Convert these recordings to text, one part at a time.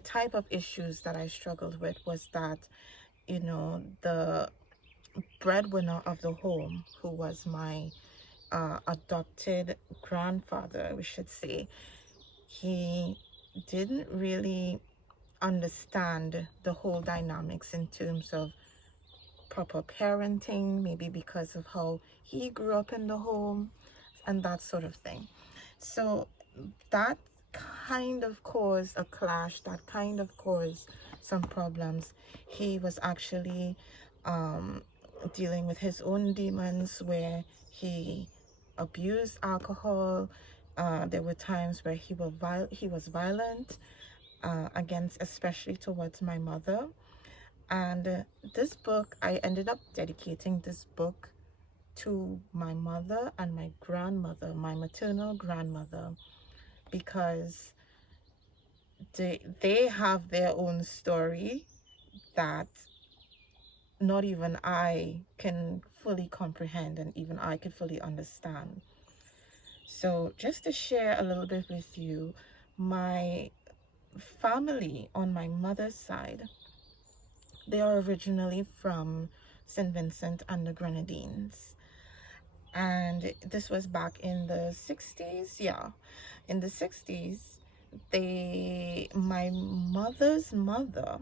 type of issues that I struggled with was that, the breadwinner of the home, who was my adopted grandfather, we should say, he didn't really understand the whole dynamics in terms of proper parenting, maybe because of how he grew up in the home and that sort of thing. So that kind of caused a clash, that kind of caused some problems. He was actually dealing with his own demons where he abused alcohol. There were times where he was violent against, especially towards my mother. And this book, I ended up dedicating this book to my mother and my grandmother, my maternal grandmother, because they have their own story that not even I can fully comprehend and even I could fully understand. So just to share a little bit with you, my family on my mother's side, they are originally from St. Vincent and the Grenadines. And this was back in the 60s. Yeah, in the 60s, my mother's mother,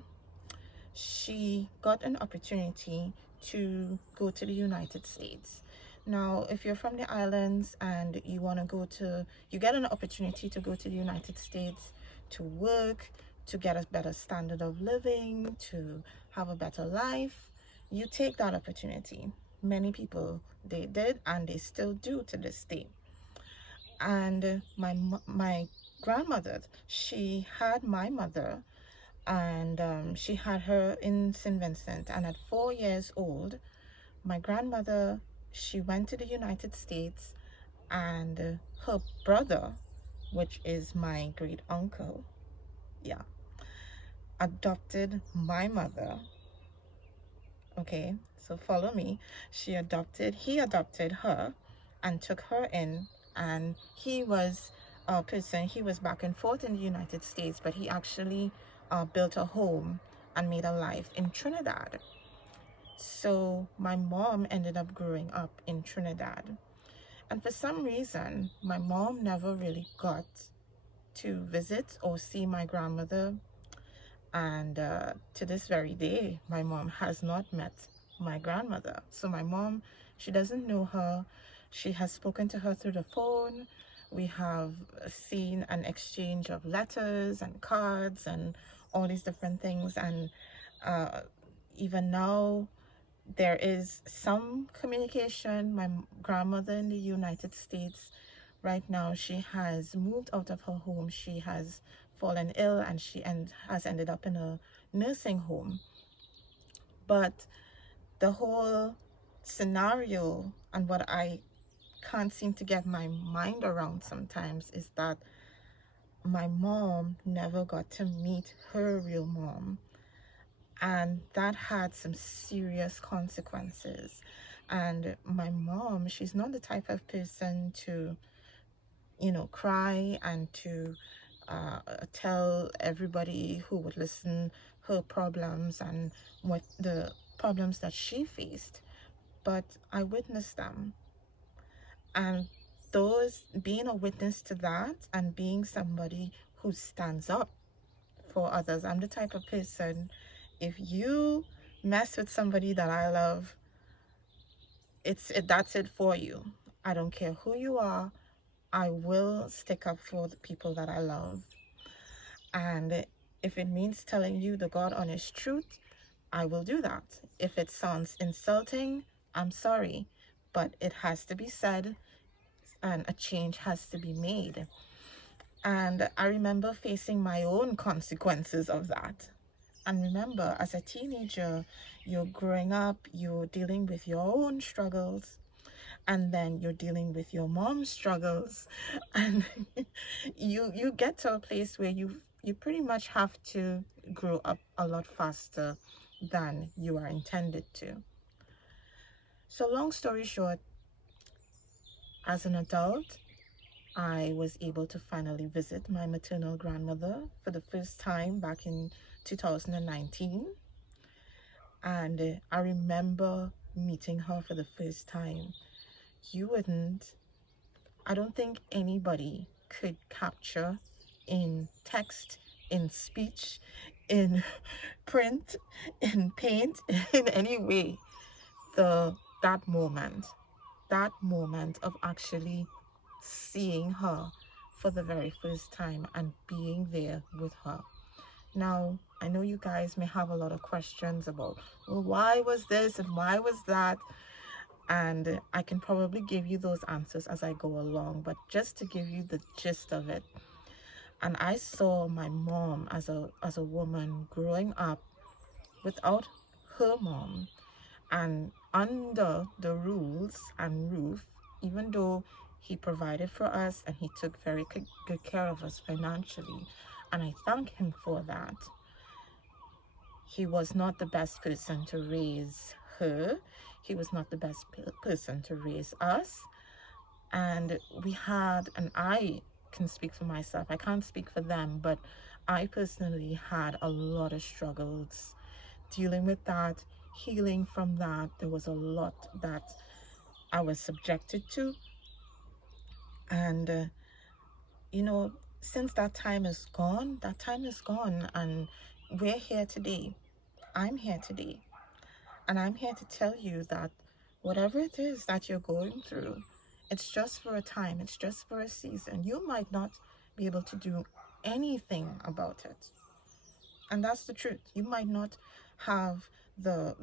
she got an opportunity to go to the United States. Now, if you're from the islands and you get an opportunity to go to the United States to work, to get a better standard of living, to have a better life, you take that opportunity. Many people, they did and they still do to this day. And my grandmother, she had my mother, and she had her in St. Vincent. And at 4 years old, my grandmother, she went to the United States, and her brother, which is my great uncle, yeah, adopted my mother. Okay, so follow me. He adopted her and took her in, and he was a person, he was back and forth in the United States, but he actually built a home and made a life in Trinidad. So my mom ended up growing up in Trinidad. And for some reason, my mom never really got to visit or see my grandmother. And to this very day, my mom has not met my grandmother. So my mom, she doesn't know her. She has spoken to her through the phone. We have seen an exchange of letters and cards and all these different things. And uh, even now, there is some communication. My grandmother in the United States, right now, she has moved out of her home. She has fallen ill and has ended up in a nursing home. But the whole scenario and what I can't seem to get my mind around sometimes is that my mom never got to meet her real mom. And that had some serious consequences. And my mom, she's not the type of person to, cry and to tell everybody who would listen her problems and what the problems that she faced. But I witnessed them. And those being a witness to that and being somebody who stands up for others, I'm the type of person, if you mess with somebody that I love, that's it for you. I don't care who you are. I will stick up for the people that I love. And if it means telling you the God honest truth, I will do that. If it sounds insulting, I'm sorry, but it has to be said and a change has to be made. And I remember facing my own consequences of that. And remember, as a teenager, you're growing up, you're dealing with your own struggles, and then you're dealing with your mom's struggles, and you get to a place where you pretty much have to grow up a lot faster than you are intended to. So long story short, as an adult, I was able to finally visit my maternal grandmother for the first time back in 2019. And I remember meeting her for the first time. You wouldn't, I don't think anybody could capture in text, in speech, in print, in paint, in any way, the that moment, that moment of actually seeing her for the very first time and being there with her. Now, I know you guys may have a lot of questions about, well, why was this and why was that? And I can probably give you those answers as I go along, but just to give you the gist of it. And I saw my mom as a woman growing up without her mom and under the rules and roof, even though he provided for us and he took very good care of us financially, and I thank him for that. He was not the best person to raise her. He was not the best person to raise us. And we had, and I can speak for myself, I can't speak for them, but I personally had a lot of struggles dealing with that, healing from that. There was a lot that I was subjected to. And, you know, since that time is gone, that time is gone. And we're here today. I'm here today. And I'm here to tell you that whatever it is that you're going through, it's just for a time, it's just for a season. You might not be able to do anything about it. And that's the truth. You might not have the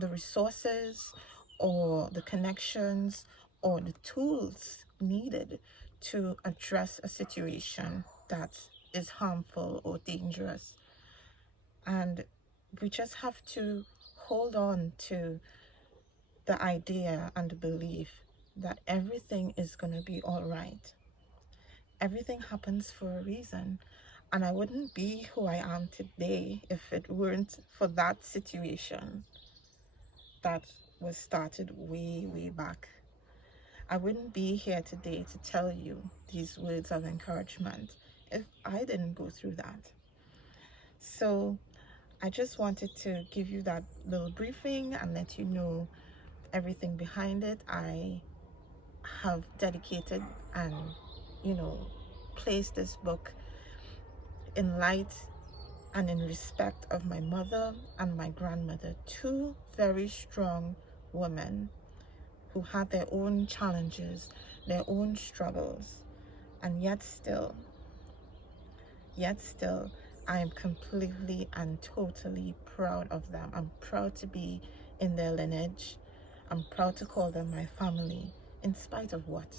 resources or the connections or the tools needed to address a situation that is harmful or dangerous. And we just have to hold on to the idea and the belief that everything is going to be all right. Everything happens for a reason. And I wouldn't be who I am today if it weren't for that situation that was started way, way back. I wouldn't be here today to tell you these words of encouragement if I didn't go through that. So I just wanted to give you that little briefing and let you know everything behind it. I have dedicated and, you know, placed this book in light and in respect of my mother and my grandmother, two very strong women who had their own challenges, their own struggles, and yet still, I am completely and totally proud of them. I'm proud to be in their lineage. I'm proud to call them my family, in spite of what?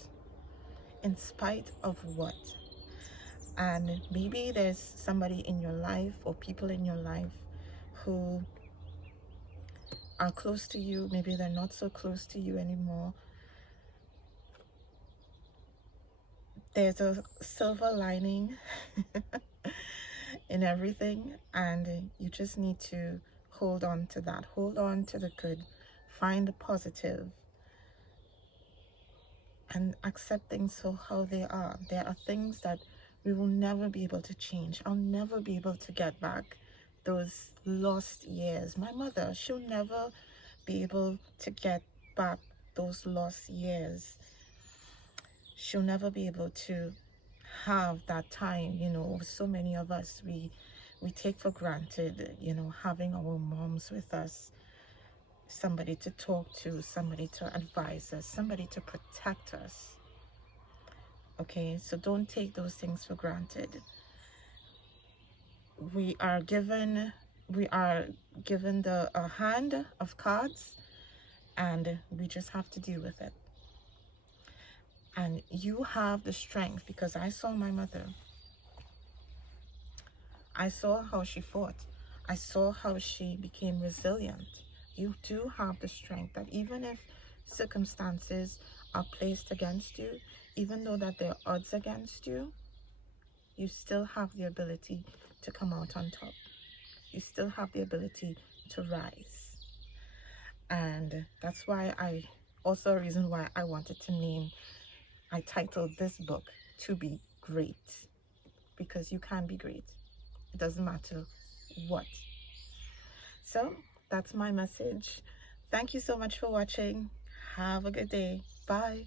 In spite of what? And maybe there's somebody in your life or people in your life who are close to you. Maybe they're not so close to you anymore. There's a silver lining in everything, and you just need to hold on to that. Hold on to the good. Find the positive and accept things for how they are. There are things that we will never be able to change. I'll never be able to get back those lost years. My mother, she'll never be able to get back those lost years. She'll never be able to have that time. You know, so many of us, we take for granted, you know, having our moms with us, somebody to talk to, somebody to advise us, somebody to protect us. Okay, so don't take those things for granted. We are given a hand of cards, and we just have to deal with it. And you have the strength, because I saw my mother. I saw how she fought. I saw how she became resilient. You do have the strength that even if circumstances are placed against you, even though that there are odds against you, you still have the ability to come out on top. You still have the ability to rise. And that's why also a reason why I wanted to name I titled this book To Be Great, because you can be great. It doesn't matter what. So that's my message. Thank you so much for watching. Have a good day. Bye.